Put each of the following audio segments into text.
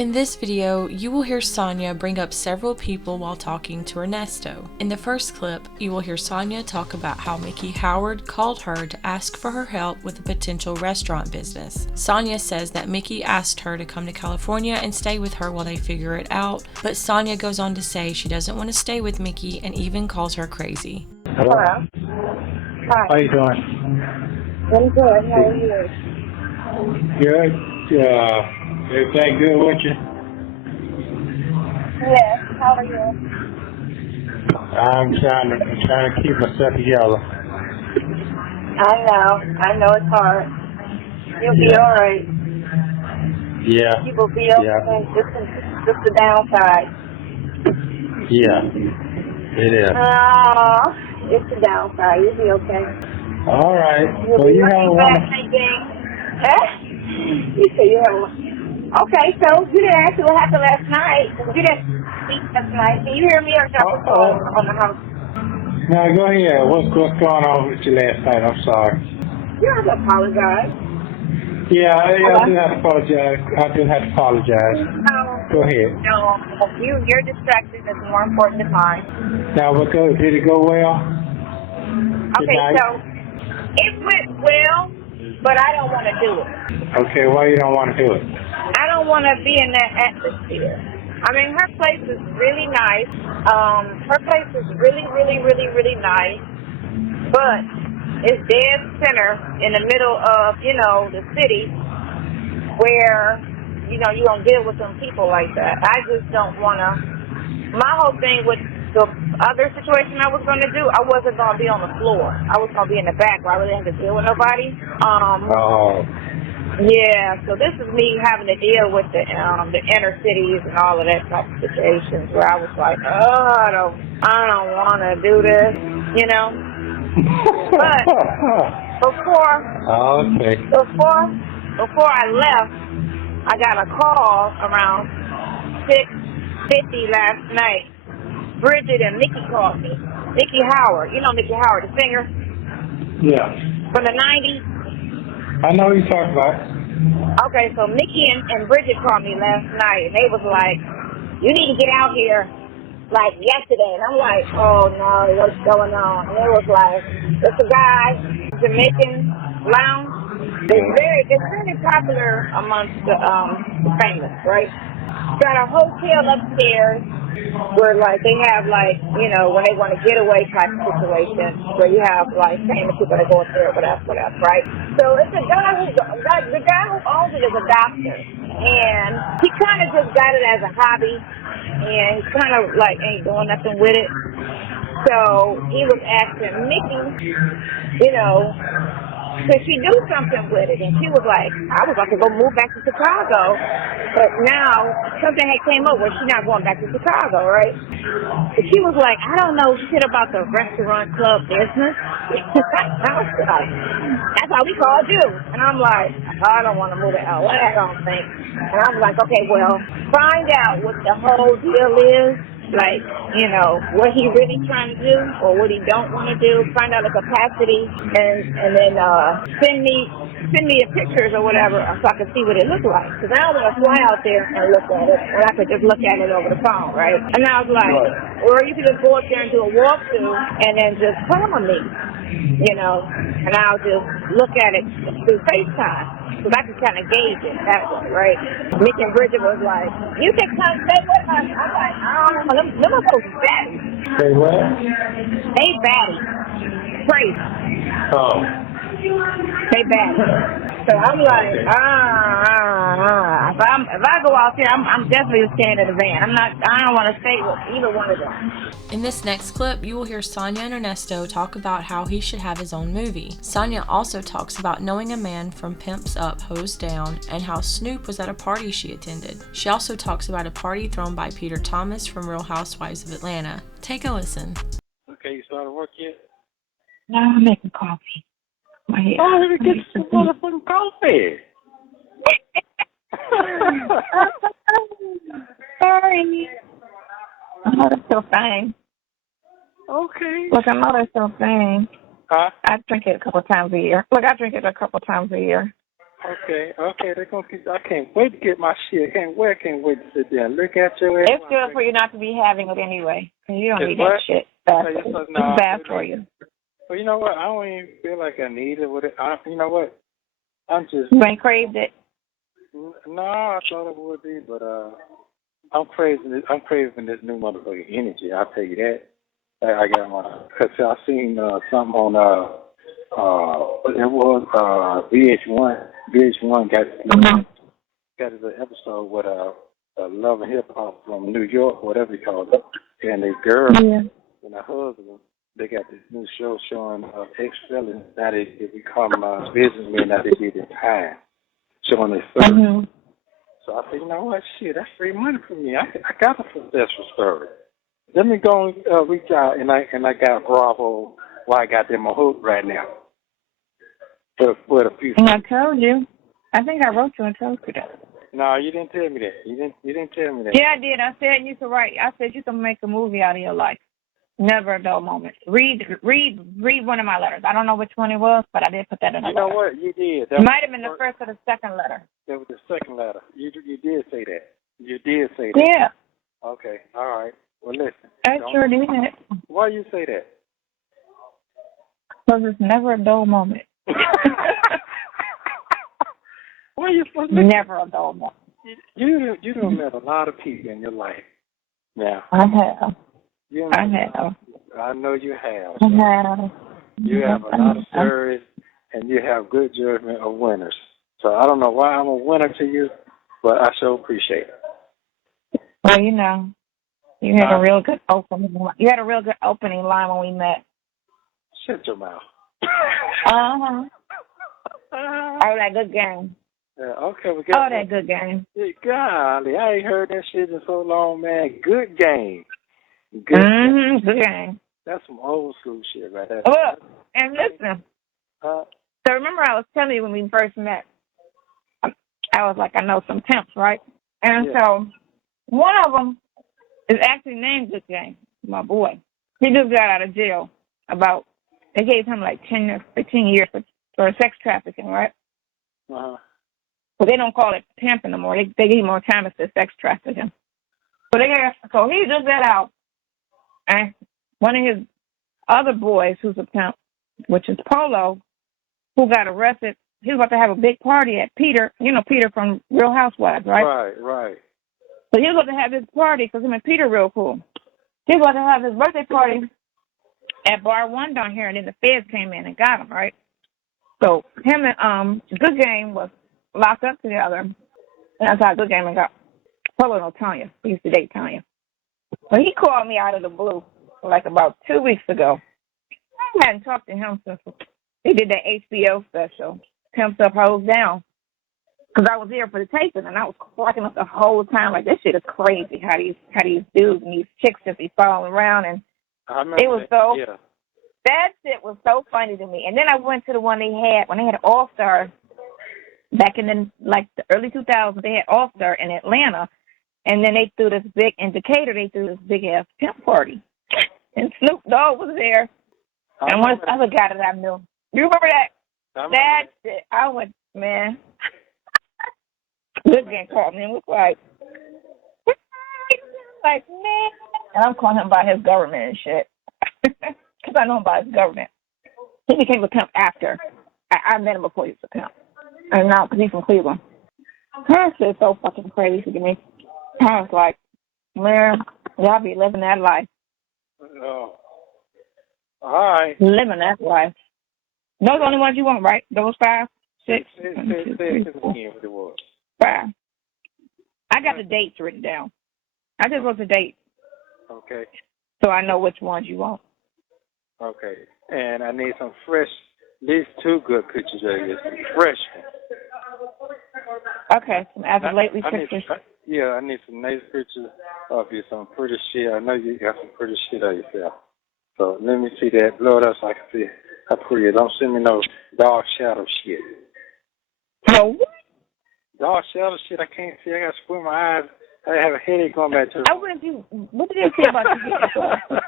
In this video, you will hear Sonya bring up several people while talking to Ernesto. In the first clip, you will hear Sonya talk about how Miki Howard called her to ask for her help with a potential restaurant business. Sonya says that Miki asked her to come to California and stay with her while they figure it out, but Sonya goes on to say she doesn't want to stay with Miki and even calls her crazy. Hello. Hi. How you doing? I'm good. How are you? Good. Everything good with you? Yes. How are you? I'm trying to keep myself together. I know it's hard. You'll be all right. Yeah. You will be okay. Yeah. Just the downside. Yeah. It is. It's the downside. You'll be okay. All right. You'll Well, be you have a back wonderful. thinking. You say you have one. Okay, so you didn't ask me what happened last night. You didn't speak last night. Can you hear me or should I call on the house? Now go ahead. What's going on with you last night? I'm sorry. You don't have to apologize. Yeah, I do have to apologize. Go ahead. No, your distraction is more important than mine. Now, did it go well? Okay, so it went well, but I don't want to do it. Okay, why you don't want to do it? I don't want to be in that atmosphere. I mean, her place is really nice. Her place is really, really, really, really nice, but it's dead center in the middle of, the city where, you don't deal with some people like that. I just don't want to. My whole thing with the other situation I was going to do, I wasn't going to be on the floor. I was going to be in the back where I really didn't have to deal with nobody. Yeah, so this is me having to deal with the inner cities and all of that type of situations where I was like, I don't want to do this, But before I left, I got a call around 6:50 last night. Bridget and Miki called me. Miki Howard, Miki Howard, the singer. Yeah. From the 90s. I know who you're talking about. Okay, so Miki and Bridget called me last night, and they was like, you need to get out here, like, yesterday. And I'm like, oh, no, what's going on? And they was like, it's a guy, Jamaican lounge. It's very popular amongst the famous, right? Got a hotel upstairs where, like, they have, like, when they want a getaway type of situation where you have, like, famous people that go up there, whatever, right? So it's a guy the guy who owns it is a doctor, and he kind of just got it as a hobby, and he's kind of, like, ain't doing nothing with it. So he was asking Miki, could she do something with it? And she was like, I was about to go move back to Chicago. But now something had came up where she's not going back to Chicago, right? But she was like, I don't know shit about the restaurant club business. I was like, that's why we called you. And I'm like, I don't want to move to LA, I don't think. And I'm like, okay, well, find out what the whole deal is. Like, what he really trying to do or what he don't want to do, find out the capacity, and then send me your pictures or whatever so I can see what it looks like. Because I don't want to fly out there and look at it when I could just look at it over the phone, right? And I was like, or you could just go up there and do a walkthrough and then just call me, and I'll just look at it through FaceTime. Because I can kind of gauge it that way, right? Mick and Bridget was like, you can come stay with us. I'm like, I don't know. Them are so batty. Say what? They batty. Crazy. Oh. They batty. So I'm like, If I go out there, I'm definitely staying in the van. I don't want to stay with either one of them. In this next clip, you will hear Sonya and Ernesto talk about how he should have his own movie. Sonya also talks about knowing a man from Pimps Up, Hoes Down, and how Snoop was at a party she attended. She also talks about a party thrown by Peter Thomas from Real Housewives of Atlanta. Take a listen. Okay, you started work yet? No, I'm making coffee. Oh, let me get some motherfucking coffee. Sorry. I know that's your thing. Okay. Look, I know that's your thing. Huh? I drink it a couple times a year. Okay. They're gonna keep. I can't wait to get my shit. Can't wait to sit there and look at your ass. It's good for you not to be having it anyway. You don't need what? that shit. Bad for you. It's It's bad for you. Well, you know what? I don't even feel like I need it with it. You know what? I'm just. You ain't craved it. No, I thought it would be, but I'm craving this new motherfucking energy. I'll tell you that. I got my. Cause I seen something on it was VH1. VH1 got an episode with Love and Hip Hop from New York, whatever you call it, and the girl and her husband. They got this new show showing ex-felons that they become businessmen that they did in time, showing their story. Mm-hmm. So I said, you know what, shit, that's free money for me. I got a successful story. Let me go and reach out, and I got Bravo. Why I got them a hook right now. For a few. And I told you. I think I wrote you and told you that. No, you didn't tell me that. You didn't tell me that. Yeah, I did. I said you could write. I said you can make a movie out of your life. Never a dull moment. Read one of my letters. I don't know which one it was, but I did put that in a letter. You know what? You did. It might have been the first or the second letter. That was the second letter. You did say that. You did say that. Yeah. Okay. All right. Well, listen. I sure did. Why you say that? Because it's never a dull moment. Why you supposed to? Never a dull moment. You done met a lot of people in your life. Now. I have. I have. I know you have. I have. You have a lot of service, and you have good judgment of winners. So I don't know why I'm a winner to you, but I sure appreciate it. Well, you know, you had a real good opening. You had a real good opening line when we met. Shut your mouth. Oh, that good game. Yeah, okay, we got that good game. Golly, I ain't heard that shit in so long, man. Good game. Good game. That's some old school shit right there. Look, and listen. So remember I was telling you when we first met, I was like, I know some temps, right? And so one of them is actually named Good Game, my boy. He just got out of jail they gave him like 10 or 15 years for sex trafficking, right? Uh-huh. But they don't call it pimp anymore. They give him more time as sex trafficking. So he just got out. And one of his other boys, who's a pimp, which is Polo, who got arrested, he was about to have a big party at Peter. You know Peter from Real Housewives, right? Right. So he was about to have his party because him and Peter real cool. He was about to have his birthday party at Bar 1 down here, and then the feds came in and got him, right? So him and Good Game was locked up together. And that's how Good Game got Polo and Tanya. He used to date Tanya. But he called me out of the blue like about 2 weeks ago. I hadn't talked to him since he did that HBO special, Pimps Up, Hoes Down. Because I was there for the taping, and I was cracking up the whole time. Like, this shit is crazy, how these dudes and these chicks just be following around. And it was that shit was so funny to me. And then I went to the one they had, when they had All-Star back in the early 2000s, they had All-Star in Atlanta. And then they threw this big, in Decatur, they threw this big-ass pimp party. And Snoop Dogg was there. And one other guy that I knew. You remember that? That shit. I went, man. Good Game called me and was like, man. And I'm calling him by his government and shit. Because I know him by his government. He became a pimp after. I met him before he was a pimp. And now, because he's from Cleveland. That shit's so fucking crazy to me. I was like, man, y'all be living that life. Oh. All right. Living that life. Those are the only ones you want, right? Those 5, 6? Say it again what it was. 5. I got the dates written down. I just wrote the dates. Okay. So I know which ones you want. Okay. And I need some fresh, these 2 good pictures of you, some fresh ones. Okay. Some as of lately pictures. I need some nice pictures of you, some pretty shit. I know you got some pretty shit of yourself. So let me see that. Blow it up so I can see how pretty it is. Don't send me no dark shadow shit. Oh, what? Dark shadow shit I can't see. I got to squint my eyes. I have a headache going back to the... What did they say about you getting glasses?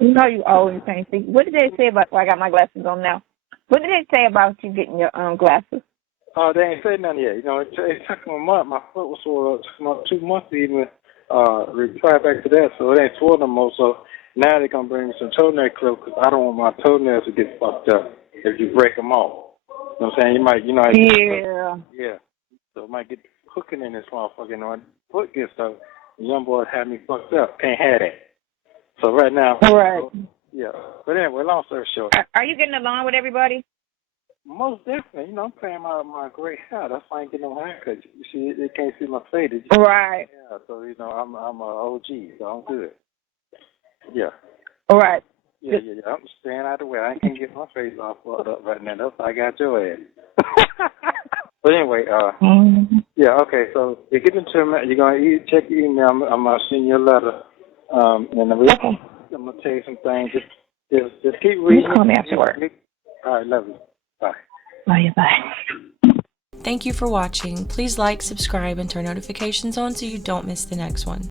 You know you always can't see. What did they say about... Well, I got my glasses on now. What did they say about you getting your glasses? Oh, they ain't said nothing yet. You know, it took them a month. My foot was sore. It took them about 2 months to even reply back to that, so it ain't sore no more. So now they're going to bring me some toenail clips because I don't want my toenails to get fucked up if you break them off. You know what I'm saying? You might, Yeah. Yeah. So it might get cooking in this motherfucker. You know, when foot gets stuck, the young boy had me fucked up. Can't have that. So right now, Right. yeah. But anyway, long story short. Are you getting along with everybody? Most definitely. You know, I'm playing my great hair. That's why I ain't getting no haircut. You see, they can't see my face. Right. Yeah, so, you know, I'm a OG, so I'm good. Yeah. Right. Yeah. I'm staying out of the way. I ain't gonna get my face all fucked up right now. That's why I got your ass. But anyway, yeah, okay, so you get into it, you're gonna check your email. I'm gonna send you a letter. And I'm gonna tell you some things. Just keep reading. You call me after work. All right, love you. Bye. Love you, bye. Thank you for watching. Please like, subscribe, and turn notifications on so you don't miss the next one.